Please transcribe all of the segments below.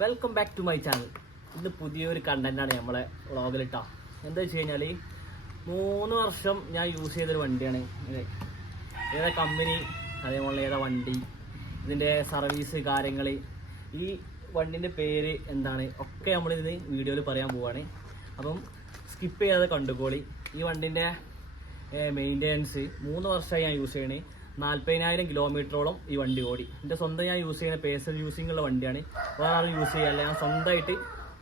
Welcome back to my channel. ഇന്ന് പുതിയൊരു കണ്ടന്റാണ് നമ്മളെ വ്ളോഗിലിട്ടോ. എന്താ വെച്ച് കഴിഞ്ഞാൽ 3 വർഷം ഞാൻ യൂസ് ചെയ്തൊരു വണ്ടിയാണ്. ഏതാ കമ്പനി, അതേപോലെ ഏതാ വണ്ടി, ഇതിൻ്റെ സർവീസ് കാര്യങ്ങൾ, ഈ വണ്ടിൻ്റെ പേര് എന്താണ് ഒക്കെ നമ്മളിത് വീഡിയോയിൽ പറയാൻ പോവുകയാണ്. അപ്പം സ്കിപ്പ് ചെയ്യാതെ കണ്ടുകോളി. ഈ വണ്ടിൻ്റെ മെയിൻ്റെനൻസ് 3 വർഷമായി ഞാൻ യൂസ് ചെയ്യണേ. 40,000 കിലോമീറ്ററോളം ഈ വണ്ടി ഓടി. എൻ്റെ സ്വന്തം ഞാൻ യൂസ് ചെയ്യുന്ന പേഴ്സണൽ യൂസിങ് ഉള്ള വണ്ടിയാണ്. വേറെ ആരും യൂസ് ചെയ്യാല്ല. ഞാൻ സ്വന്തമായിട്ട്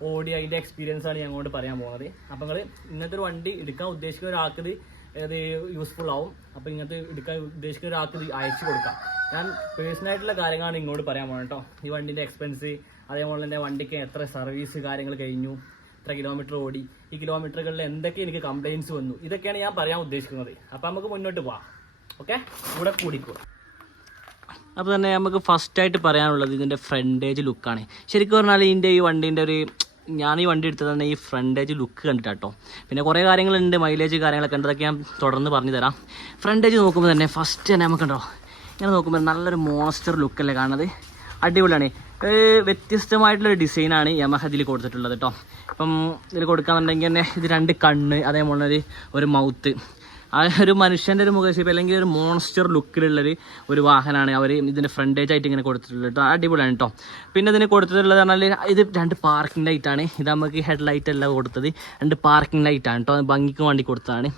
ഓടി അതിൻ്റെ എക്സ്പീരിയൻസ് ആണ് ഞാൻ അങ്ങോട്ട് പറയാൻ പോകുന്നത്. അപ്പോൾ നിങ്ങൾ ഇങ്ങനത്തെ ഒരു വണ്ടി എടുക്കാൻ ഉദ്ദേശിക്കുന്ന ഒരാൾക്ക് ഇത് യൂസ്ഫുൾ ആവും. അപ്പോൾ ഇങ്ങനത്തെ എടുക്കാൻ ഉദ്ദേശിക്കുന്ന ഒരാൾക്ക് ഇത് അയച്ചു കൊടുക്കാം. ഞാൻ പേഴ്സണലായിട്ടുള്ള കാര്യങ്ങളാണ് ഇങ്ങോട്ട് പറയാൻ പോകുന്നത് കേട്ടോ. ഈ വണ്ടിൻ്റെ എക്സ്പെൻസ്, അതേപോലെ തന്നെ വണ്ടിക്ക് എത്ര സർവീസ് കാര്യങ്ങൾ കഴിഞ്ഞു, എത്ര കിലോമീറ്റർ ഓടി, ഈ കിലോമീറ്ററുകളിൽ എന്തൊക്കെ എനിക്ക് കംപ്ലയിൻസ് വന്നു, ഇതൊക്കെയാണ് ഞാൻ പറയാൻ ഉദ്ദേശിക്കുന്നത്. അപ്പോൾ നമുക്ക് മുന്നോട്ട് പോവാം. ഓക്കെ, ഇവിടെ കൂടിക്കോ. അപ്പോൾ തന്നെ നമുക്ക് ഫസ്റ്റായിട്ട് പറയാനുള്ളത് ഇതിൻ്റെ ഫ്രണ്ടേജ് ലുക്കാണ്. ശരിക്കും പറഞ്ഞാൽ ഇതിൻ്റെ ഈ വണ്ടീൻ്റെ ഞാൻ ഈ വണ്ടി എടുത്തത് തന്നെ ഈ ഫ്രണ്ടേജ് ലുക്ക് കണ്ടിട്ടോ. പിന്നെ കുറേ കാര്യങ്ങളുണ്ട്, മൈലേജ് കാര്യങ്ങളൊക്കെ ഉണ്ട്, അതൊക്കെ ഞാൻ തുടർന്ന് പറഞ്ഞു തരാം. ഫ്രണ്ടേജ് നോക്കുമ്പോൾ തന്നെ ഫസ്റ്റ് തന്നെ നമുക്കുണ്ടോ, ഇങ്ങനെ നോക്കുമ്പോൾ നല്ലൊരു മോൺസ്റ്റർ ലുക്കല്ലേ കാണുന്നത്. അടിപൊളിയാണ്. വ്യത്യസ്തമായിട്ടുള്ളൊരു ഡിസൈനാണ് യമഹ ഇതിൽ കൊടുത്തിട്ടുള്ളത് കേട്ടോ. ഇപ്പം ഇതിൽ കൊടുക്കാന്നുണ്ടെങ്കിൽ തന്നെ ഇത് 2 കണ്ണ്, അതേപോലെ ഒരു മൗത്ത്, ആ ഒരു മനുഷ്യൻ്റെ ഒരു മുഖശേപ്പ് അല്ലെങ്കിൽ ഒരു മോൺസ്റ്റർ ലുക്കിലുള്ളൊരു ഒരു വാഹനമാണ് അവർ ഇതിൻ്റെ ഫ്രണ്ടേജ് ആയിട്ട് ഇങ്ങനെ കൊടുത്തിട്ടുള്ളത് കേട്ടോ. അടിപൊളിയാണ് കേട്ടോ. പിന്നെ ഇതിന് കൊടുത്തിട്ടുള്ളത് പറഞ്ഞാൽ ഇത് 2 പാർക്കിംഗ് ലൈറ്റാണ്. ഇത് നമുക്ക് ഹെഡ് ലൈറ്റ് അല്ല കൊടുത്തത്, 2 പാർക്കിംഗ് ലൈറ്റാണ് കേട്ടോ. ഭംഗിക്ക് വേണ്ടി കൊടുത്തതാണ്.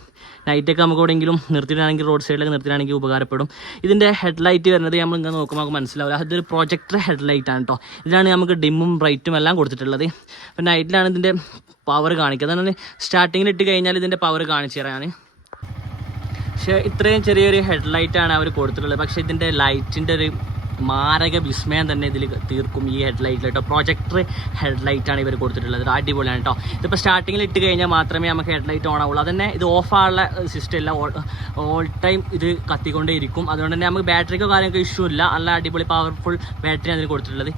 നൈറ്റൊക്കെ നമുക്ക് എവിടെയെങ്കിലും നിർത്തിയിട്ടാണെങ്കിൽ റോഡ് സൈഡിലൊക്കെ നിർത്തിയിട്ടാണെങ്കിൽ ഉപകാരപ്പെടും. ഇതിൻ്റെ ഹെഡ് ലൈറ്റ് വരുന്നത് നമ്മൾ ഇങ്ങനെ നോക്കുമ്പോൾ നമുക്ക് മനസ്സിലാവില്ല. അതൊരു പ്രൊജക്ടർ ഹെഡ് ലൈറ്റാണ് കേട്ടോ. ഇതിലാണ് നമുക്ക് ഡിമ്മും ബ്രൈറ്റും എല്ലാം കൊടുത്തിട്ടുള്ളത്. അപ്പോൾ നൈറ്റിലാണ് ഇതിൻ്റെ പവർ കാണിക്കുക. അതാണ് സ്റ്റാർട്ടിങ്ങിൽ ഇട്ട് കഴിഞ്ഞാൽ ഇതിൻ്റെ പവർ കാണിച്ചു തരാൻ. പക്ഷേ ഇത്രയും ചെറിയൊരു ഹെഡ് ലൈറ്റാണ് അവർ കൊടുത്തിട്ടുള്ളത്. പക്ഷേ ഇതിൻ്റെ ലൈറ്റിൻ്റെ ഒരു മാരക വിസ്മയം തന്നെ ഇതിൽ തീർക്കും ഈ ഹെഡ് ലൈറ്റിൽ കേട്ടോ. പ്രൊജക്ടർ ഹെഡ് ലൈറ്റാണ് ഇവർ കൊടുത്തിട്ടുള്ളത്. അടിപൊളിയാണ് കേട്ടോ. ഇതിപ്പോൾ സ്റ്റാർട്ടിങ്ങിൽ ഇട്ട് കഴിഞ്ഞാൽ മാത്രമേ നമുക്ക് ഹെഡ് ലൈറ്റ് ഓൺ ആവുള്ളൂ. അതന്നെ ഇത് ഓഫാനുള്ള സിസ്റ്റം ഇല്ല, ഓൾ ടൈം ഇത് കത്തിക്കൊണ്ടേ ഇരിക്കും. അതുകൊണ്ട് തന്നെ നമുക്ക് ബാറ്ററിക്കോ കാര്യങ്ങളൊക്കെ ഇഷ്യൂ ഇല്ല. നല്ല അടിപൊളി പവർഫുൾ ബാറ്ററിയാണ് അതിന് കൊടുത്തിട്ടുള്ളത്.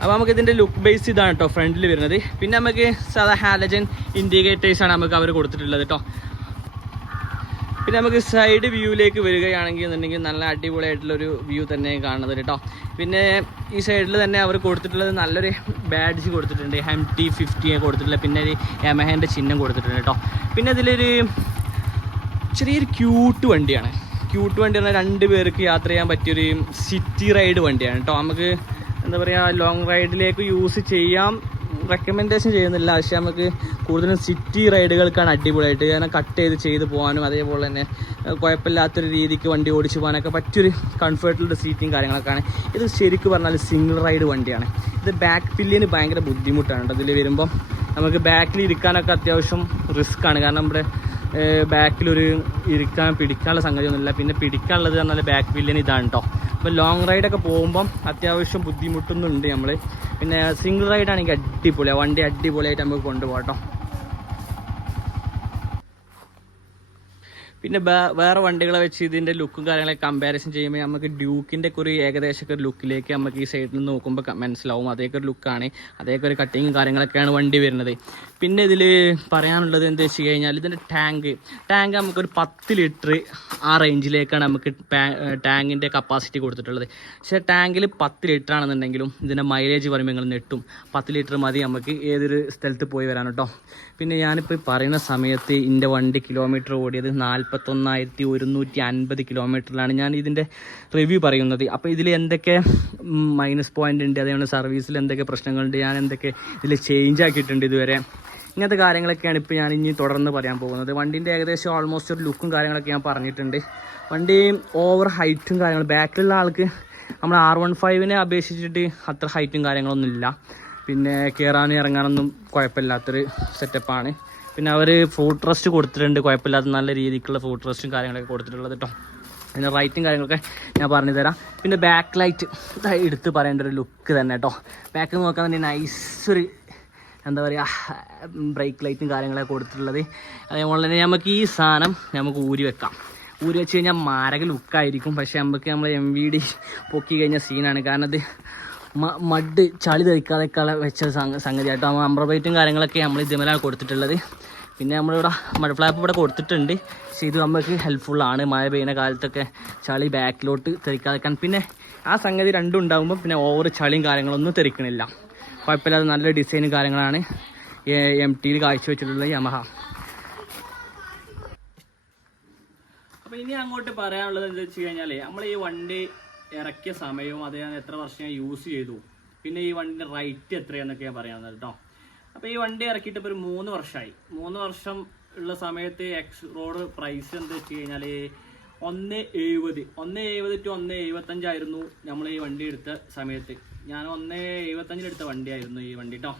അപ്പോൾ നമുക്ക് ഇതിൻ്റെ ലുക്ക് ബേസ് ഇതാണ് കേട്ടോ ഫ്രണ്ടിൽ വരുന്നത്. പിന്നെ നമുക്ക് സാധാ ഹാലജൻ ഇൻഡിക്കേറ്റേഴ്സാണ് നമുക്ക് അവർ കൊടുത്തിട്ടുള്ളത് കേട്ടോ. പിന്നെ നമുക്ക് സൈഡ് വ്യൂവിലേക്ക് വരികയാണെങ്കിൽ എന്നുണ്ടെങ്കിൽ നല്ല അടിപൊളിയായിട്ടുള്ളൊരു വ്യൂ തന്നെ കാണുന്നത് കേട്ടോ. പിന്നെ ഈ സൈഡിൽ തന്നെ അവർ കൊടുത്തിട്ടുള്ളത് നല്ലൊരു ബാഡ്ജ് കൊടുത്തിട്ടുണ്ട്, MT50 കൊടുത്തിട്ടുള്ള, പിന്നെ ഒരു യമഹേൻ്റെ ചിഹ്നം കൊടുത്തിട്ടുണ്ട് കേട്ടോ. പിന്നെ ഇതിലൊരു ചെറിയൊരു ക്യൂട്ട് വണ്ടിയാണ്. ക്യൂട്ട് വണ്ടി പറഞ്ഞാൽ 2 പേർക്ക് യാത്ര ചെയ്യാൻ പറ്റിയൊരു സിറ്റി റൈഡ് വണ്ടിയാണ് കേട്ടോ. നമുക്ക് എന്താ പറയുക, ലോങ് റൈഡിലേക്ക് യൂസ് ചെയ്യാം, റെക്കമെൻഡേഷൻ ചെയ്യുന്നില്ല. പക്ഷേ നമുക്ക് കൂടുതലും സിറ്റി റൈഡുകൾക്കാണ് അടിപൊളിയായിട്ട്. കാരണം കട്ട് ചെയ്ത് പോകാനും അതേപോലെ തന്നെ കുഴപ്പമില്ലാത്തൊരു രീതിക്ക് വണ്ടി ഓടിച്ചു പോകാനൊക്കെ പറ്റിയൊരു കംഫർട്ടുള്ള സീറ്റിങ് കാര്യങ്ങളൊക്കെയാണ്. ഇത് ശരിക്കും പറഞ്ഞാൽ സിംഗിൾ റൈഡ് വണ്ടിയാണ്. ഇത് ബാക്ക് പില്ലിന് ഭയങ്കര ബുദ്ധിമുട്ടാണ് കേട്ടോ. ഇതിൽ വരുമ്പം നമുക്ക് ബാക്കിൽ ഇരിക്കാനൊക്കെ അത്യാവശ്യം റിസ്ക്കാണ്. കാരണം നമ്മുടെ ബാക്കിലൊരു പിടിക്കാനുള്ള സംഗതിയൊന്നുമില്ല. പിന്നെ പിടിക്കാനുള്ളത് പറഞ്ഞാൽ ബാക്ക് പില്ലിന് ഇതാണ് കേട്ടോ. അപ്പോൾ ലോങ് റൈഡൊക്കെ പോകുമ്പം അത്യാവശ്യം ബുദ്ധിമുട്ടുന്നുണ്ട് നമ്മൾ. പിന്നെ സിംഗിൾ റൈഡാണെങ്കിൽ അടിപൊളിയാണ്, വണ്ടി അടിപൊളിയായിട്ട് നമുക്ക് കൊണ്ടുപോകാം കേട്ടോ. പിന്നെ വേറെ വണ്ടികളെ വെച്ച് ഇതിൻ്റെ ലുക്കും കാര്യങ്ങളൊക്കെ കമ്പാരിസൺ ചെയ്യുമ്പോൾ നമുക്ക് ഡ്യൂക്കിൻ്റെ ഒക്കെ ഒരു ഏകദേശമൊക്കെ ഒരു ലുക്കിലേക്ക് നമുക്ക് ഈ സൈഡിൽ നിന്ന് നോക്കുമ്പോൾ മനസ്സിലാവും. അതേക്കെ ഒരു ലുക്കാണ്, അതേക്കെ ഒരു കട്ടിങ്ങും കാര്യങ്ങളൊക്കെയാണ് വണ്ടി വരുന്നത്. പിന്നെ ഇതിൽ പറയാനുള്ളത് എന്താ വെച്ച് കഴിഞ്ഞാൽ ഇതിൻ്റെ ടാങ്ക് നമുക്കൊരു 10 ലിറ്റർ ആ റേഞ്ചിലേക്കാണ് നമുക്ക് ടാങ്കിൻ്റെ കപ്പാസിറ്റി കൊടുത്തിട്ടുള്ളത്. പക്ഷേ ടാങ്കിൽ 10 ലിറ്റർ ആണെന്നുണ്ടെങ്കിലും ഇതിൻ്റെ മൈലേജ് പറയുമ്പോൾ നിങ്ങൾ നെട്ടും. 10 ലിറ്റർ മതി നമുക്ക് ഏതൊരു സ്ഥലത്ത് പോയി വരാൻ കേട്ടോ. പിന്നെ ഞാനിപ്പോൾ പറയുന്ന സമയത്ത് എൻ്റെ വണ്ടി കിലോമീറ്റർ ഓടിയത് 41,150 കിലോമീറ്ററിലാണ് ഞാൻ ഇതിൻ്റെ റിവ്യൂ പറയുന്നത്. അപ്പോൾ ഇതിൽ എന്തൊക്കെ മൈനസ് പോയിൻ്റ് ഉണ്ട്, അതേപോലെ സർവീസിൽ എന്തൊക്കെ പ്രശ്നങ്ങളുണ്ട്, ഞാൻ എന്തൊക്കെ ഇതിൽ ചേഞ്ച് ആക്കിയിട്ടുണ്ട് ഇതുവരെ, ഇങ്ങനത്തെ കാര്യങ്ങളൊക്കെയാണ് ഇപ്പോൾ ഞാൻ ഇനി തുടർന്ന് പറയാൻ പോകുന്നത്. വണ്ടീൻ്റെ ഏകദേശം ഓൾമോസ്റ്റ് ഒരു ലുക്കും കാര്യങ്ങളൊക്കെ ഞാൻ പറഞ്ഞിട്ടുണ്ട്. വണ്ടി ഓവർ ഹൈറ്റും കാര്യങ്ങളും ബാക്കിലുള്ള ആൾക്ക് നമ്മൾ R15 അപേക്ഷിച്ചിട്ട് അത്ര ഹൈറ്റും കാര്യങ്ങളൊന്നും ഇല്ല. പിന്നെ കയറാനും ഇറങ്ങാനൊന്നും കുഴപ്പമില്ലാത്തൊരു സെറ്റപ്പാണ്. പിന്നെ അവർ ഫുഡ് റെസ്റ്റ് കൊടുത്തിട്ടുണ്ട്, കുഴപ്പമില്ലാത്ത നല്ല രീതിക്കുള്ള ഫുഡ് റെസ്റ്റും കാര്യങ്ങളൊക്കെ കൊടുത്തിട്ടുള്ളത് കേട്ടോ. പിന്നെ റൈറ്റും കാര്യങ്ങളൊക്കെ ഞാൻ പറഞ്ഞു തരാം. പിന്നെ ബാക്ക് ലൈറ്റ് എടുത്ത് പറയേണ്ട ഒരു ലുക്ക് തന്നെ കേട്ടോ. ബാക്ക് നോക്കാൻ തന്നെ നൈസൊരു എന്താ പറയുക ബ്രേക്ക് ലൈറ്റും കാര്യങ്ങളൊക്കെ കൊടുത്തിട്ടുള്ളത്. അതേപോലെ തന്നെ നമുക്ക് ഈ സാധനം നമുക്ക് ഊരി വെച്ച് കഴിഞ്ഞാൽ മാരക ലുക്കായിരിക്കും. പക്ഷേ നമുക്ക് നമ്മൾ MVD പൊക്കി കഴിഞ്ഞ സീനാണ്. കാരണം അത് മഡ് ചളി തെറിക്കാതൊക്കെ വെച്ച സംഗതിയായിട്ട് നമ്പർ പ്ലേറ്റും കാര്യങ്ങളൊക്കെ നമ്മൾ ഇതുമേലാണ് കൊടുത്തിട്ടുള്ളത്. പിന്നെ നമ്മളിവിടെ മഡ് ഫ്ലാപ്പ് ഇവിടെ കൊടുത്തിട്ടുണ്ട്. പക്ഷേ ഇത് നമുക്ക് ഹെൽപ്ഫുള്ളാണ് മഴ പെയ്യുന്ന കാലത്തൊക്കെ ചളി ബാക്കിലോട്ട് തെറിക്കാതെക്കാൻ. പിന്നെ ആ സംഗതി രണ്ടും ഉണ്ടാകുമ്പോൾ പിന്നെ ഓവർ ചളിയും കാര്യങ്ങളൊന്നും തെറിക്കണില്ല. കുഴപ്പമില്ലാതെ നല്ല ഡിസൈനും കാര്യങ്ങളാണ് MT-യിൽ കാഴ്ചവെച്ചിട്ടുള്ള യമഹ. അപ്പോൾ ഇനി അങ്ങോട്ട് പറയാനുള്ളത് എന്താ വെച്ച് കഴിഞ്ഞാൽ നമ്മൾ ഈ വണ്ടി ഇറക്കിയ സമയവും അതേ എത്ര വർഷം ഞാൻ യൂസ് ചെയ്തു, പിന്നെ ഈ വണ്ടിൻ്റെ റേറ്റ് എത്രയാണെന്നൊക്കെ ഞാൻ പറയാവുന്നത് കേട്ടോ. അപ്പോൾ ഈ വണ്ടി ഇറക്കിയിട്ട് ഇപ്പോൾ ഒരു 3 വർഷമായി. 3 വർഷം ഉള്ള സമയത്ത് എക്സ് റോഡ് പ്രൈസ് എന്താ വെച്ച് കഴിഞ്ഞാൽ 170 to 175 ആയിരുന്നു നമ്മൾ ഈ വണ്ടി എടുത്ത സമയത്ത്. ഞാൻ 175 എടുത്ത വണ്ടിയായിരുന്നു ഈ വണ്ടി കേട്ടോ.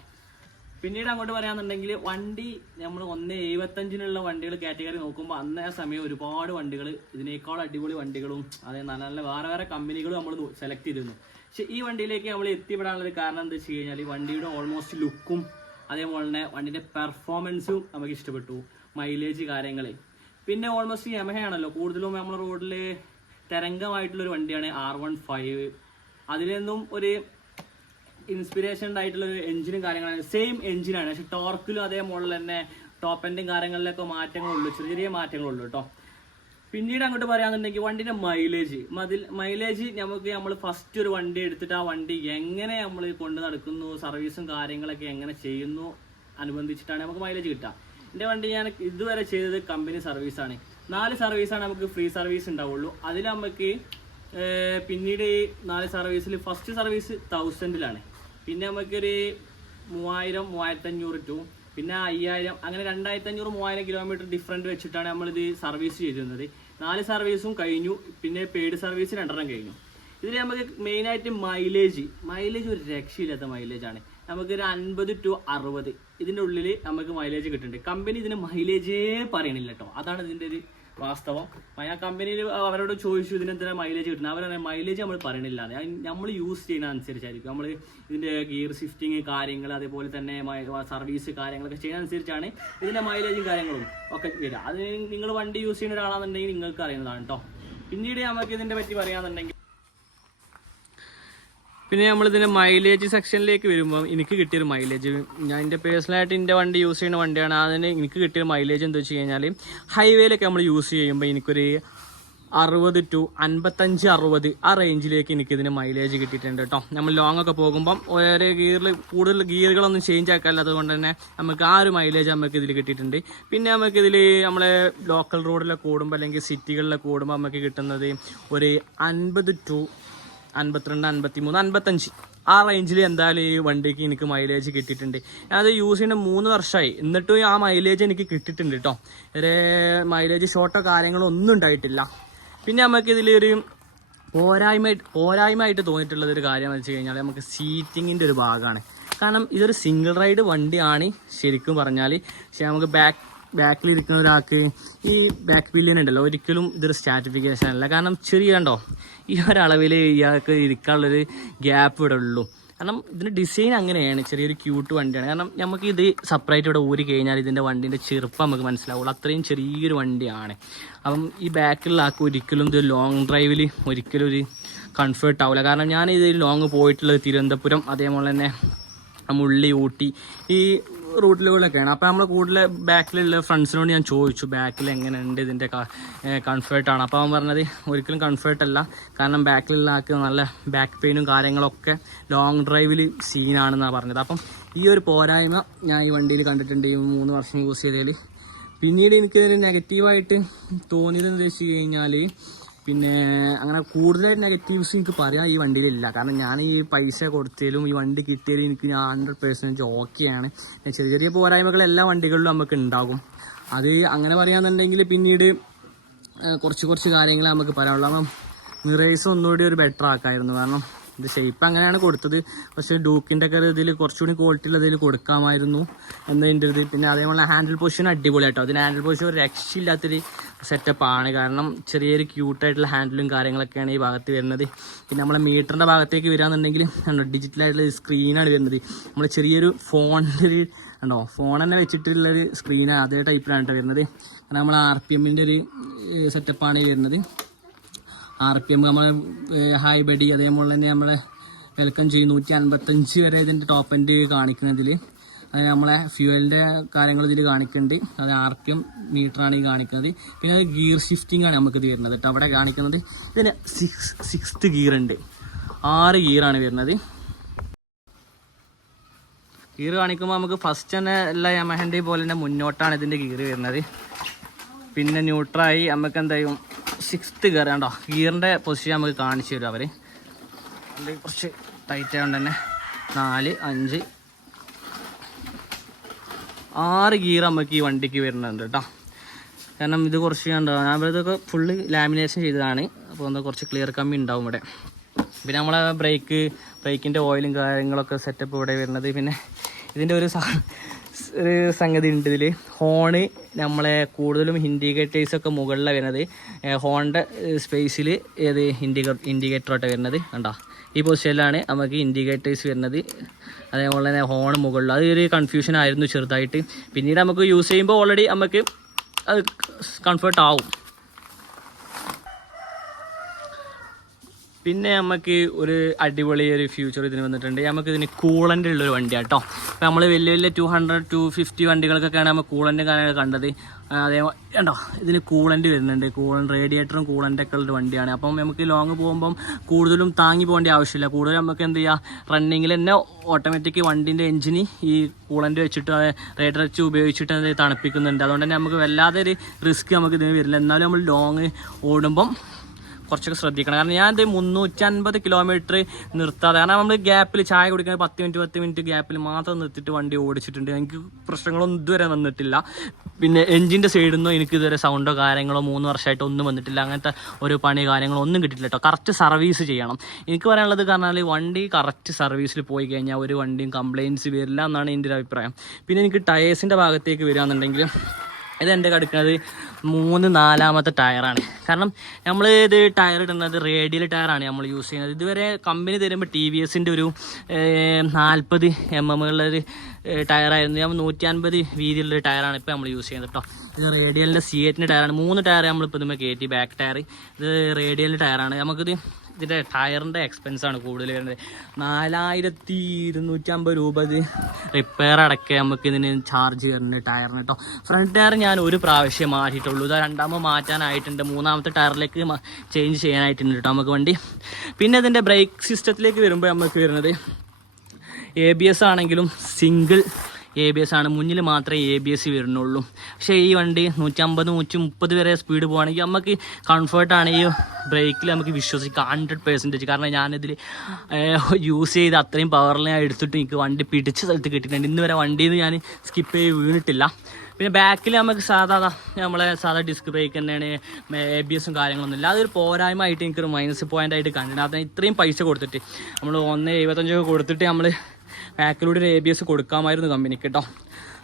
പിന്നീട് അങ്ങോട്ട് പറയാന്നുണ്ടെങ്കിൽ വണ്ടി നമ്മൾ 175 വണ്ടികൾ കാറ്റഗറി നോക്കുമ്പോൾ അന്നേ സമയം ഒരുപാട് വണ്ടികൾ ഇതിനേക്കാൾ അടിപൊളി വണ്ടികളും അതേ നല്ല നല്ല വേറെ കമ്പനികളും നമ്മൾ സെലക്ട് ചെയ്തിരുന്നു. പക്ഷെ ഈ വണ്ടിയിലേക്ക് നമ്മൾ എത്തിപ്പെടാനുള്ളൊരു കാരണം എന്താ വെച്ച് കഴിഞ്ഞാൽ ഈ വണ്ടിയുടെ ഓൾമോസ്റ്റ് ലുക്കും അതേപോലെ തന്നെ വണ്ടിൻ്റെ പെർഫോമൻസും നമുക്ക് ഇഷ്ടപ്പെട്ടു, മൈലേജ് കാര്യങ്ങൾ. പിന്നെ ഓൾമോസ്റ്റ് യമഹയാണല്ലോ കൂടുതലും നമ്മുടെ റോഡിൽ തരംഗമായിട്ടുള്ളൊരു വണ്ടിയാണ് R15. അതിൽ നിന്നും ഒരു ഇൻസ്പിറേഷൻ ആയിട്ടുള്ള ഒരു എഞ്ചിനും കാര്യങ്ങളാണ്, സെയിം എഞ്ചിനാണ്. പക്ഷെ ടോർക്കിലും അതേപോലെ തന്നെ ടോപ്പ് എൻഡും കാര്യങ്ങളിലൊക്കെ മാറ്റങ്ങളുള്ളൂ, ചെറിയ മാറ്റങ്ങളുള്ളൂ കേട്ടോ. പിന്നീട് അങ്ങോട്ട് പറയാന്നുണ്ടെങ്കിൽ വണ്ടിന്റെ മൈലേജ് നമ്മൾ ഫസ്റ്റ് ഒരു വണ്ടി എടുത്തിട്ട് ആ വണ്ടി എങ്ങനെ നമ്മൾ കൊണ്ട് നടക്കുന്നു, സർവീസും കാര്യങ്ങളൊക്കെ എങ്ങനെ ചെയ്യുന്നു അനുബന്ധിച്ചിട്ടാണ് നമുക്ക് മൈലേജ് കിട്ടുക. എൻ്റെ വണ്ടി ഞാൻ ഇതുവരെ ചെയ്തത് കമ്പനി സർവീസാണ്. 4 സർവീസാണ് നമുക്ക് ഫ്രീ സർവീസ് ഉണ്ടാവുള്ളൂ. അതിൽ നമുക്ക് പിന്നീട് 4 സർവീസിൽ ഫസ്റ്റ് സർവീസ് 1000-ലാണ്. പിന്നെ നമുക്കൊരു 3000, 3500 ടു പിന്നെ 5000, അങ്ങനെ 2500-3000 കിലോമീറ്റർ ഡിഫറൻറ്റ് വെച്ചിട്ടാണ് നമ്മളിത് സർവീസ് ചെയ്തിരുന്നത്. 4 സർവീസും കഴിഞ്ഞു. പിന്നെ പെയ്ഡ് സർവീസ് 2 കഴിഞ്ഞു. ഇതിൽ നമുക്ക് മെയിനായിട്ട് മൈലേജ് ഒരു രക്ഷയില്ലാത്ത മൈലേജാണ്. നമുക്കൊരു 50 to 60 ഇതിൻ്റെ ഉള്ളിൽ നമുക്ക് മൈലേജ് കിട്ടുന്നുണ്ട്. കമ്പനി ഇതിന് മൈലേജേ പറയണില്ല കേട്ടോ, അതാണ് ഇതിൻ്റെ ഒരു വാസ്തവം. ഞാൻ കമ്പനിയിൽ അവരോട് ചോദിച്ചു ഇതിനെന്തിനാണ് മൈലേജ് കിട്ടുന്നത്. അവരാണ് മൈലേജ് നമ്മൾ പറയണില്ല, നമ്മൾ യൂസ് ചെയ്യുന്ന അനുസരിച്ചായിരിക്കും. നമ്മൾ ഇതിൻ്റെ ഗിയർ ഷിഫ്റ്റിങ് കാര്യങ്ങൾ അതേപോലെ തന്നെ സർവീസ് കാര്യങ്ങളൊക്കെ ചെയ്യുന്ന അനുസരിച്ചാണ് ഇതിൻ്റെ മൈലേജും കാര്യങ്ങളും ഒക്കെ വരിക. അത് നിങ്ങൾ വണ്ടി യൂസ് ചെയ്യുന്ന ഒരാളാണെന്നുണ്ടെങ്കിൽ നിങ്ങൾക്ക് അറിയുന്നതാണ് കേട്ടോ. പിന്നീട് നമുക്ക് ഇതിനെ പറ്റി പറയാന്നുണ്ടെങ്കിൽ പിന്നെ നമ്മളിതിൻ്റെ മൈലേജ് സെക്ഷനിലേക്ക് വരുമ്പോൾ എനിക്ക് കിട്ടിയൊരു മൈലേജ്, ഞാൻ എൻ്റെ പേഴ്സണലായിട്ട് എൻ്റെ വണ്ടി യൂസ് ചെയ്യുന്ന വണ്ടിയാണ്. അതിന് എനിക്ക് കിട്ടിയൊരു മൈലേജ് എന്താ വെച്ച് കഴിഞ്ഞാൽ ഹൈവേയിലൊക്കെ നമ്മൾ യൂസ് ചെയ്യുമ്പോൾ എനിക്കൊരു 60 to 55, 60 ആ റേഞ്ചിലേക്ക് എനിക്കിതിന് മൈലേജ് കിട്ടിയിട്ടുണ്ട് കേട്ടോ. നമ്മൾ ലോങ് ഒക്കെ പോകുമ്പം ഓരോ കൂടുതൽ ഗിയറുകളൊന്നും ചേഞ്ച് ആക്കാറില്ല, അതുകൊണ്ട് തന്നെ നമുക്ക് ആ ഒരു മൈലേജ് നമുക്ക് ഇതിൽ കിട്ടിയിട്ടുണ്ട്. പിന്നെ നമുക്കിതിൽ നമ്മളെ ലോക്കൽ റോഡിലൊക്കെ ഓടുമ്പോൾ അല്ലെങ്കിൽ സിറ്റികളിലൊക്കെ ഓടുമ്പോൾ നമുക്ക് കിട്ടുന്നത് ഒരു 50 to 52, 53, 55 ആ റേഞ്ചിൽ എന്തായാലും ഈ വണ്ടിക്ക് എനിക്ക് മൈലേജ് കിട്ടിയിട്ടുണ്ട്. ഞാനത് യൂസ് ചെയ്യുന്ന 3 വർഷമായി, എന്നിട്ടും ആ മൈലേജ് എനിക്ക് കിട്ടിയിട്ടുണ്ട് കേട്ടോ. ഒരു മൈലേജ് ഷോർട്ടോ കാര്യങ്ങളോ ഒന്നും ഉണ്ടായിട്ടില്ല. പിന്നെ നമുക്കിതിലൊരു പോരായ്മയായിട്ട് തോന്നിയിട്ടുള്ളത് ഒരു കാര്യം എന്ന് വെച്ച് കഴിഞ്ഞാൽ നമുക്ക് സീറ്റിങ്ങിൻ്റെ ഒരു ഭാഗമാണ്. കാരണം ഇതൊരു സിംഗിൾ റൈഡ് വണ്ടിയാണ് ശരിക്കും പറഞ്ഞാൽ. പക്ഷെ നമുക്ക് ബാക്കിലിരിക്കുന്ന ഒരാൾക്ക് ഈ ബാക്ക് പില്ലിയൻ ഉണ്ടല്ലോ, ഒരിക്കലും ഇതൊരു സ്റ്റാറ്റിഫിക്കേഷൻ അല്ല. കാരണം ചെറിയ കണ്ടോ ഈ ഒരളവിൽ ഇയാൾക്ക് ഇരിക്കാനുള്ളൊരു ഗ്യാപ്പ് ഇവിടെ ഉള്ളൂ. കാരണം ഇതിൻ്റെ ഡിസൈൻ അങ്ങനെയാണ്, ചെറിയൊരു ക്യൂട്ട് വണ്ടിയാണ്. കാരണം നമുക്ക് ഇത് സെപ്പറേറ്റ് ഇവിടെ ഊരി കഴിഞ്ഞാൽ ഇതിൻ്റെ വണ്ടീൻ്റെ ചെറുപ്പം നമുക്ക് മനസ്സിലാവുള്ളൂ, അത്രയും ചെറിയൊരു വണ്ടിയാണ്. അപ്പം ഈ ബാക്കിലുള്ള ആൾക്ക് ഒരിക്കലും ഇത് ലോങ് ഡ്രൈവിൽ ഒരിക്കലും ഒരു കംഫർട്ട് ആവില്ല. കാരണം ഞാൻ ഇത് ലോങ് പോയിട്ടുള്ളത് തിരുവനന്തപുരം അതേപോലെ തന്നെ മുള്ളി, ഊട്ടി ഈ റൂട്ടിലുകളൊക്കെയാണ്. അപ്പോൾ നമ്മൾ കൂടുതൽ ബാക്കിലുള്ള ഫ്രണ്ട്സിനോട് ഞാൻ ചോദിച്ചു ബാക്കിൽ എങ്ങനെയുണ്ട് ഇതിൻ്റെ കംഫർട്ടാണ്. അപ്പോൾ അവൻ പറഞ്ഞത് ഒരിക്കലും കംഫർട്ടല്ല, കാരണം ബാക്കിലുള്ള ആൾക്ക് നല്ല ബാക്ക് പെയിനും കാര്യങ്ങളൊക്കെ ലോങ് ഡ്രൈവിൽ സീനാണെന്നാണ് പറഞ്ഞത്. അപ്പം ഈ ഒരു പോരായ്മ ഞാൻ ഈ വണ്ടിയിൽ കണ്ടിട്ടുണ്ട് ഈ 3 വർഷം യൂസ് ചെയ്തതിൽ. പിന്നീട് എനിക്കൊരു നെഗറ്റീവായിട്ട് തോന്നിയത് എന്താ വെച്ച് കഴിഞ്ഞാൽ പിന്നെ അങ്ങനെ കൂടുതലായിട്ട് നെഗറ്റീവ്സ് എനിക്ക് പറയാൻ ഈ വണ്ടിയിലില്ല. കാരണം ഞാൻ ഈ പൈസ കൊടുത്തതിലും ഈ വണ്ടി കിട്ടിയതിലും എനിക്ക് 100% ഓക്കെയാണ്. ചെറിയ ചെറിയ പോരായ്മകൾ എല്ലാ വണ്ടികളിലും നമുക്ക് ഉണ്ടാകും. അത് അങ്ങനെ പറയാന്നുണ്ടെങ്കിൽ പിന്നീട് കുറച്ച് കാര്യങ്ങൾ നമുക്ക് പറയാനുള്ളൂ. അപ്പം മിറേഴ്സ് ഒന്നുകൂടി ഒരു ബെറ്റർ ആക്കായിരുന്നു. കാരണം ഇത് ഷേപ്പ് അങ്ങനെയാണ് കൊടുത്തത്, പക്ഷേ ഡൂക്കിൻ്റെ ഒക്കെ ഇതിൽ കുറച്ചുകൂടി ക്വാളിറ്റി ഉള്ള ഇതിൽ കൊടുക്കാമായിരുന്നു എന്നതിൻ്റെ ഇത്. പിന്നെ അതേപോലെ ഹാൻഡിൽ പൊസിഷൻ അടിപൊളിയായിട്ടോ. അതിന് ഹാൻഡിൽ പൊസിഷൻ ഒരു രക്ഷയില്ലാത്തൊരു സെറ്റപ്പാണ്. കാരണം ചെറിയൊരു ക്യൂട്ടായിട്ടുള്ള ഹാൻഡിലും കാര്യങ്ങളൊക്കെയാണ് ഈ ഭാഗത്ത് വരുന്നത്. പിന്നെ നമ്മളെ മീറ്ററിൻ്റെ ഭാഗത്തേക്ക് വരികയാണെന്നുണ്ടെങ്കിൽ ഡിജിറ്റലായിട്ടുള്ള സ്ക്രീനാണ് വരുന്നത്. നമ്മൾ ചെറിയൊരു ഫോണിൻ്റെ ഒരു ഉണ്ടോ ഫോൺ തന്നെ വെച്ചിട്ടുള്ളൊരു സ്ക്രീനാണ്, അതേ ടൈപ്പിലാണ് വരുന്നത്. കാരണം നമ്മൾ RPMൻ്റെ ഒരു സെറ്റപ്പാണ് ഈ വരുന്നത്. RPM നമ്മൾ ഹായ് ബഡി അതേപോലെ തന്നെ നമ്മളെ വെൽക്കം ചെയ്യും 155 വരെ ഇതിൻ്റെ ടോപ്പ് എൻഡ് കാണിക്കുന്നതിൽ. അത് നമ്മളെ ഫ്യൂവലിൻ്റെ കാര്യങ്ങൾ ഇതിൽ കാണിക്കുന്നുണ്ട്. അത് RPM മീറ്ററാണ് ഈ കാണിക്കുന്നത്. പിന്നെ അത് ഗിയർ ഷിഫ്റ്റിംഗ് ആണ് നമുക്കിത് വരുന്നത് കേട്ടോ. അവിടെ കാണിക്കുന്നത് ഇതിന് 6th ഗിയർ ഉണ്ട്, 6 ഗിയറാണ് വരുന്നത്. ഗിയർ കാണിക്കുമ്പോൾ നമുക്ക് ഫസ്റ്റ് തന്നെ എല്ലാ യമഹൻ്റെ പോലെ തന്നെ മുന്നോട്ടാണ് ഇതിൻ്റെ ഗിയർ വരുന്നത്. പിന്നെ ന്യൂട്രായി നമുക്ക് എന്തായാലും 6th ഗിയർ കണ്ടോ, ഗിയറിൻ്റെ പൊസിഷൻ നമുക്ക് കാണിച്ചു തരും അവർ. കുറച്ച് ടൈറ്റ് ആയതുകൊണ്ട് തന്നെ 4, 5, 6 ഗിയർ നമുക്ക് ഈ വണ്ടിക്ക് വരുന്നുണ്ട് കേട്ടോ. കാരണം ഇത് കുറച്ച് കണ്ടോ, ഞാൻ ഇതൊക്കെ ഫുള്ള് ലാമിനേഷൻ ചെയ്തതാണ്. അപ്പോൾ എന്താ കുറച്ച് ക്ലിയർ കമ്മി ഉണ്ടാവും ഇവിടെ. പിന്നെ നമ്മളെ ബ്രേക്കിൻ്റെ ഓയിലും കാര്യങ്ങളൊക്കെ സെറ്റപ്പ് ഇവിടെ വരുന്നത്. പിന്നെ ഇതിൻ്റെ ഒരു സംഗതി ഉണ്ട് ഇതിൽ. ഹോണ് നമ്മളെ കൂടുതലും ഇൻഡിക്കേറ്റേഴ്സൊക്കെ മുകളിലാണ് വരുന്നത്. ഹോണിൻ്റെ സ്പേസിൽ ഏത് ഇൻഡിക്കേറ്ററോട്ട് വരുന്നത് കണ്ടോ, ഈ പൊസിഷനിലാണ് നമുക്ക് ഇൻഡിക്കേറ്റേഴ്സ് വരുന്നത്. അതേപോലെ തന്നെ ഹോൺ മുകളിൽ. അത് ഒരു കൺഫ്യൂഷൻ ആയിരുന്നു ചെറുതായിട്ട്. പിന്നീട് നമുക്ക് യൂസ് ചെയ്യുമ്പോൾ ഓൾറെഡി നമുക്ക് അത് കംഫർട്ട് ആവും. പിന്നെ നമുക്ക് ഒരു അടിപൊളി ഒരു ഫ്യൂച്ചർ ഇതിന് വന്നിട്ടുണ്ട്. നമുക്കിതിന് കൂളൻ്റ് ഉള്ളൊരു വണ്ടിയാണ് കേട്ടോ. അപ്പോൾ നമ്മൾ വലിയ 200, 250 വണ്ടികൾക്കൊക്കെയാണ് നമ്മൾ കൂളൻ്റ് കാര്യങ്ങൾ കണ്ടത്. അതേപോലെ കണ്ടോ, ഇതിന് കൂളൻ്റ് വരുന്നുണ്ട്. റേഡിയേറ്ററും കൂളൻ്റൊക്കെ ഉള്ളൊരു വണ്ടിയാണ്. അപ്പം നമുക്ക് ലോങ് പോകുമ്പം കൂടുതലും താങ്ങി പോകേണ്ട ആവശ്യമില്ല. കൂടുതലും നമുക്ക് എന്ത് ചെയ്യുക, റണ്ണിങ്ങിൽ തന്നെ ഓട്ടോമാറ്റിക് വണ്ടീൻ്റെ എഞ്ചിന് ഈ കൂളൻ്റ് വെച്ചിട്ട് റേഡിയേറ്റർ വെച്ച് ഉപയോഗിച്ചിട്ട് അത് തണുപ്പിക്കുന്നുണ്ട്. അതുകൊണ്ട് തന്നെ നമുക്ക് വല്ലാതെ ഒരു റിസ്ക് നമുക്ക് ഇതിന് വരില്ല. എന്നാലും നമ്മൾ ലോങ് ഓടുമ്പം കുറച്ചൊക്കെ ശ്രദ്ധിക്കണം. കാരണം ഞാൻ ഇത് 350 കിലോമീറ്റർ നിർത്താതെ, കാരണം നമ്മൾ ഗ്യാപ്പിൽ ചായ കുടിക്കാൻ 10 മിനിറ്റ് ഗ്യാപ്പിൽ മാത്രം നിർത്തിയിട്ട് വണ്ടി ഓടിച്ചിട്ടുണ്ട്. എനിക്ക് പ്രശ്നങ്ങളൊന്നും ഇതുവരെ വന്നിട്ടില്ല. പിന്നെ എഞ്ചിൻ്റെ സൈഡിൽ നിന്നോ എനിക്ക് ഇതുവരെ സൗണ്ടോ കാര്യങ്ങളോ 3 വർഷമായിട്ട് ഒന്നും വന്നിട്ടില്ല. അങ്ങനത്തെ ഒരു പണി കാര്യങ്ങളോ ഒന്നും കിട്ടിയിട്ടില്ല കേട്ടോ. കറക്റ്റ് സർവീസ് ചെയ്യണം. എനിക്ക് പറയാനുള്ളത് പറഞ്ഞാൽ വണ്ടി കറക്റ്റ് സർവീസിൽ പോയി കഴിഞ്ഞാൽ ഒരു വണ്ടിയും കംപ്ലയിൻറ്റ്സ് വരില്ല എന്നാണ് എൻ്റെ ഒരു അഭിപ്രായം. പിന്നെ എനിക്ക് ടയേഴ്സിൻ്റെ ഭാഗത്തേക്ക് വരികയാണെന്നുണ്ടെങ്കിൽ ഇതെൻ്റെ കിടക്കുന്നത് 3, 4ാമത്തെ ടയറാണ്. കാരണം നമ്മൾ ഇത് ടയർ ഇടുന്നത് റേഡിയൽ ടയറാണ് നമ്മൾ യൂസ് ചെയ്യുന്നത്. ഇതുവരെ കമ്പനി തരുമ്പോൾ TVSൻ്റെ ഒരു 40 mm ഉള്ളൊരു ടയറായിരുന്നു. നമ്മൾ 150 വീതിയുള്ളൊരു ടയറാണ് ഇപ്പോൾ നമ്മൾ യൂസ് ചെയ്യുന്നത് കേട്ടോ. ഇത് റേഡിയലിൻ്റെ C8 ടയറാണ്. 3 ടയർ നമ്മളിപ്പോൾ ഇതുമ്പോൾ കയറ്റി. ബാക്ക് ടയർ ഇത് റേഡിയൽ ടയറാണ്. നമുക്കിത് ഇതിൻ്റെ ടയറിൻ്റെ എക്സ്പെൻസാണ് കൂടുതൽ വരുന്നത്. 4250 രൂപ ഇത് റിപ്പയർ അടക്കം നമുക്ക് ഇതിന് ചാർജ് വരുന്നുണ്ട് ടയറിന് കേട്ടോ. ഫ്രണ്ട് ടയർ ഞാൻ ഒരു പ്രാവശ്യം മാറ്റിയിട്ടുള്ളൂ. ഇത് 2ാമത് മാറ്റാനായിട്ടുണ്ട്. 3ാമത്തെ ടയറിലേക്ക് ചേഞ്ച് ചെയ്യാനായിട്ടുണ്ട് കേട്ടോ നമുക്ക് വണ്ടി. പിന്നെ ഇതിൻ്റെ ബ്രേക്ക് സിസ്റ്റത്തിലേക്ക് വരുമ്പോൾ നമുക്ക് വരുന്നത് ABS ആണെങ്കിലും സിംഗിൾ ABS ആണ്. മുന്നിൽ മാത്രമേ ABS വരുന്നുള്ളൂ. പക്ഷേ ഈ വണ്ടി 150, 130 വരെ സ്പീഡ് പോകുകയാണെങ്കിൽ നമുക്ക് കംഫർട്ടാണ്. ഈ ബ്രേക്കിൽ നമുക്ക് വിശ്വസിക്കാം 100%. കാരണം ഞാനിതിൽ യൂസ് ചെയ്ത് അത്രയും പവറിൽ ഞാൻ എടുത്തിട്ട് എനിക്ക് വണ്ടി പിടിച്ച സ്ഥലത്ത് കിട്ടിയിട്ടുണ്ട്. ഇന്ന് വരെ വണ്ടിയിൽ നിന്ന് ഞാൻ സ്കിപ്പ് ചെയ്ത് വീണിട്ടില്ല. പിന്നെ ബാക്കിൽ നമുക്ക് നമ്മളെ സാധാ ഡിസ്ക് ബ്രേക്ക് തന്നെയാണ്. ABSും കാര്യങ്ങളൊന്നുമില്ല. അതൊരു പോരായ്മ ആയിട്ട് എനിക്കൊരു മൈനസ് പോയിൻ്റ് ആയിട്ട് കണ്ടിട്ടുണ്ട്. അതിന് ഇത്രയും പൈസ കൊടുത്തിട്ട് നമ്മൾ 1.75 കൊടുത്തിട്ട് നമ്മൾ ബാക്കിലൂടെ ഒരു ABS കൊടുക്കാമായിരുന്നു കമ്പനിക്ക് കേട്ടോ.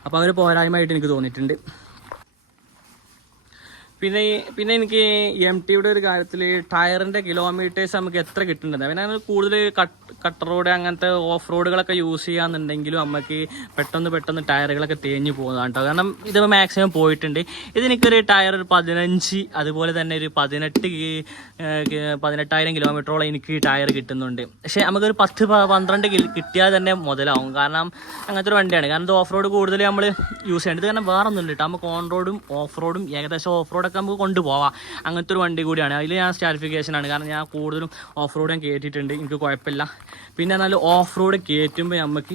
അപ്പോൾ അതൊരു പോരായ്മയായിട്ട് എനിക്ക് തോന്നിയിട്ടുണ്ട്. പിന്നെ എനിക്ക് MTയുടെ ഒരു കാര്യത്തിൽ ടയറിൻ്റെ കിലോമീറ്റേഴ്സ് നമുക്ക് എത്ര കിട്ടുന്നുണ്ട്. പിന്നെ കൂടുതൽ കട്ട് റോഡ് അങ്ങനത്തെ ഓഫ് റോഡുകളൊക്കെ യൂസ് ചെയ്യാന്നുണ്ടെങ്കിലും നമുക്ക് പെട്ടെന്ന് ടയറുകളൊക്കെ തേഞ്ഞ് പോകുന്നതാണ് കേട്ടോ. കാരണം ഇത് മാക്സിമം പോയിട്ടുണ്ട്. ഇതെനിക്കൊരു ടയർ 15, അതുപോലെ തന്നെ ഒരു 18,000 കിലോമീറ്ററോളം എനിക്ക് ടയർ കിട്ടുന്നുണ്ട്. പക്ഷേ നമുക്കൊരു 10-12 കിട്ടിയാൽ തന്നെ മുതലാവും. കാരണം അങ്ങനത്തെ ഒരു വണ്ടിയാണ്. കാരണം ഇത് ഓഫ് റോഡ് കൂടുതൽ നമ്മൾ യൂസ് ചെയ്യേണ്ടത്. കാരണം വേറെ ഒന്നുമില്ല കേട്ടോ. നമുക്ക് ഓൺ റോഡും ഓഫ് റോഡും ഏകദേശം ഓഫ് റോഡൊക്കെ നമുക്ക് കൊണ്ടുപോകാം. അങ്ങനത്തെ ഒരു വണ്ടി കൂടിയാണ്. അതിൽ ഞാൻ സ്റ്റാറ്റിഫിക്കേഷനാണ്. കാരണം ഞാൻ കൂടുതലും ഓഫ് റോഡ് ഞാൻ കയറ്റിയിട്ടുണ്ട്. എനിക്ക് കുഴപ്പമില്ല. പിന്നെ എന്നാലും ഓഫ് റോഡ് കയറ്റുമ്പോൾ നമുക്ക്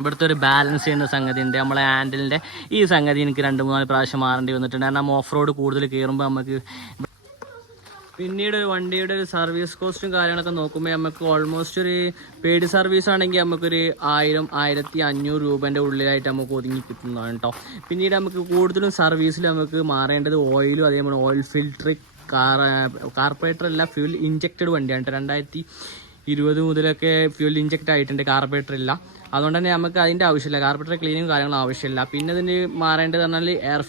ഇവിടുത്തെ ഒരു ബാലൻസ് ചെയ്യുന്ന സംഗതി ഉണ്ട്. നമ്മളെ ഹാൻഡിലിൻ്റെ ഈ സംഗതി എനിക്ക് 2-3 പ്രാവശ്യം മാറേണ്ടി വന്നിട്ടുണ്ട്. കാരണം ഓഫ് റോഡ് കൂടുതൽ കയറുമ്പോൾ നമുക്ക് പിന്നീട് ഒരു വണ്ടിയുടെ ഒരു സർവീസ് കോസ്റ്റും കാര്യങ്ങളൊക്കെ നോക്കുമ്പോൾ നമുക്ക് ഓൾമോസ്റ്റ് ഒരു പെയ്ഡ് സർവീസ് ആണെങ്കിൽ നമുക്കൊരു 1000-1500 രൂപേൻ്റെ ഉള്ളിലായിട്ട് നമുക്ക് ഒതുങ്ങി കിട്ടുന്നതാണ് കേട്ടോ. പിന്നീട് നമുക്ക് കൂടുതലും സർവീസിൽ നമുക്ക് മാറേണ്ടത് ഓയിലും അതേപോലെ ഓയിൽ ഫിൽറ്റർ, കാർബറേറ്റർ അല്ല, ഫ്യൂൽ ഇഞ്ചക്റ്റഡ് വണ്ടിയാണ്. 2020 മുതലൊക്കെ ഫ്യൂൽ ഇഞ്ചക്റ്റ് ആയിട്ടുണ്ട്, കാർബറേറ്റർ ഇല്ല. അതുകൊണ്ട് തന്നെ നമുക്ക് അതിൻ്റെ ആവശ്യമില്ല. കാർബറേറ്റർ ക്ലീനിങ് കാര്യങ്ങളും ആവശ്യമില്ല. പിന്നെ ഇതിന് മാറേണ്ടത് പറഞ്ഞാൽ എയർ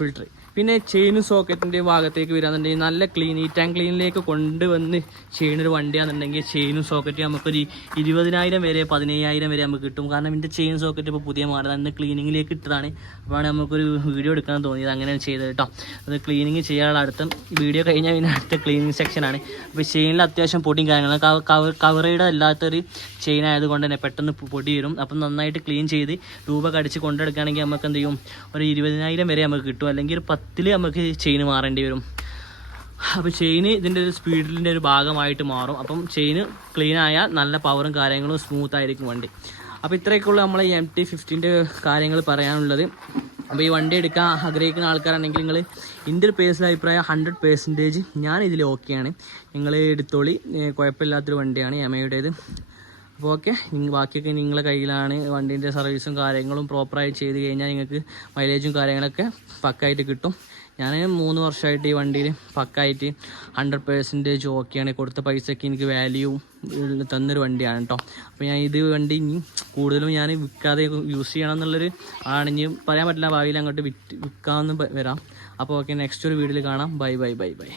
ഫിൽറ്റർ. പിന്നെ ചെയിനും സോക്കറ്റിൻ്റെയും ഭാഗത്തേക്ക് വരികയാണെന്നുണ്ടെങ്കിൽ നല്ല നീറ്റ് ആൻഡ് ക്ലീനിലേക്ക് കൊണ്ടുവന്ന് ചെയ്യുന്നൊരു വണ്ടിയാണെന്നുണ്ടെങ്കിൽ ചെയിനും സോക്കറ്റ് നമുക്കൊരു 20,000 വരെ 15,000 വരെ നമുക്ക് കിട്ടും. കാരണം ഇതിൻ്റെ ചെയിൻ സോക്കറ്റ് ഇപ്പോൾ പുതിയ മാറി തന്നെ ക്ലീനിങ്ങിലേക്ക് ഇട്ടതാണ്. അപ്പോഴാണ് നമുക്കൊരു വീഡിയോ എടുക്കാൻ തോന്നിയത്. അങ്ങനെയാണ് ചെയ്തത് കേട്ടോ. അത് ക്ലീനിങ് ചെയ്യാനുള്ള അടുത്ത വീഡിയോ കഴിഞ്ഞാൽ പിന്നെ അടുത്ത ക്ലീനിങ് സെക്ഷനാണ്. അപ്പോൾ ചെയിനിൽ അത്യാവശ്യം പൊടിയും കാര്യങ്ങളും കവറയുടെ അല്ലാത്തൊരു ചെയിൻ ആയതുകൊണ്ട് തന്നെ പെട്ടെന്ന് പൊടി വരും. അപ്പം നന്നായിട്ട് ക്ലീൻ ചെയ്ത് ട്യൂബൊക്കെ അടിച്ച് കൊണ്ടെടുക്കുകയാണെങ്കിൽ നമുക്ക് എന്ത് ചെയ്യും, ഒരു 20,000 വരെ നമുക്ക് കിട്ടും. അല്ലെങ്കിൽ ഒരു 10 നമുക്ക് ചെയിൻ മാറേണ്ടി വരും. അപ്പോൾ ചെയിന് ഇതിൻ്റെ ഒരു സ്പീഡിൻ്റെ ഒരു ഭാഗമായിട്ട് മാറും. അപ്പം ചെയിന് ക്ലീൻ ആയാൽ നല്ല പവറും കാര്യങ്ങളും സ്മൂത്ത് ആയിരിക്കും വണ്ടി. അപ്പോൾ ഇത്രയൊക്കെയുള്ള നമ്മളെ MT-15 കാര്യങ്ങൾ പറയാനുള്ളത്. അപ്പോൾ ഈ വണ്ടി എടുക്കാൻ ആഗ്രഹിക്കുന്ന ആൾക്കാരാണെങ്കിൽ നിങ്ങൾ എൻ്റെ ഒരു പേഴ്സണൽ അഭിപ്രായം 100% ഞാൻ ഇതിൽ ഓക്കെയാണ്. നിങ്ങൾ എടുത്തോളി, കുഴപ്പമില്ലാത്തൊരു വണ്ടിയാണ് യമയുടേത്. അപ്പോൾ ഓക്കെ, ബാക്കിയൊക്കെ നിങ്ങളുടെ കയ്യിലാണ്. വണ്ടീൻ്റെ സർവീസും കാര്യങ്ങളും പ്രോപ്പറായി ചെയ്ത് കഴിഞ്ഞാൽ നിങ്ങൾക്ക് മൈലേജും കാര്യങ്ങളൊക്കെ പക്കായിട്ട് കിട്ടും. ഞാൻ 3 വർഷമായിട്ട് ഈ വണ്ടിയിൽ പക്കായിട്ട് 100% ഓക്കെയാണ്. കൊടുത്ത പൈസയ്ക്ക് എനിക്ക് വാല്യൂ തന്നൊരു വണ്ടിയാണ് കേട്ടോ. അപ്പോൾ ഞാൻ ഇത് വണ്ടി ഇനി കൂടുതലും ഞാൻ വിൽക്കാതെ യൂസ് ചെയ്യണം എന്നുള്ളൊരു ആണ്. ഇനി പറയാൻ പറ്റില്ല, ഭാവിയിൽ അങ്ങോട്ട് വിൽക്കാമെന്ന് വരാം. അപ്പോൾ ഓക്കെ, നെക്സ്റ്റ് ഒരു വീഡിയോയിൽ കാണാം. Bye bye bye bye.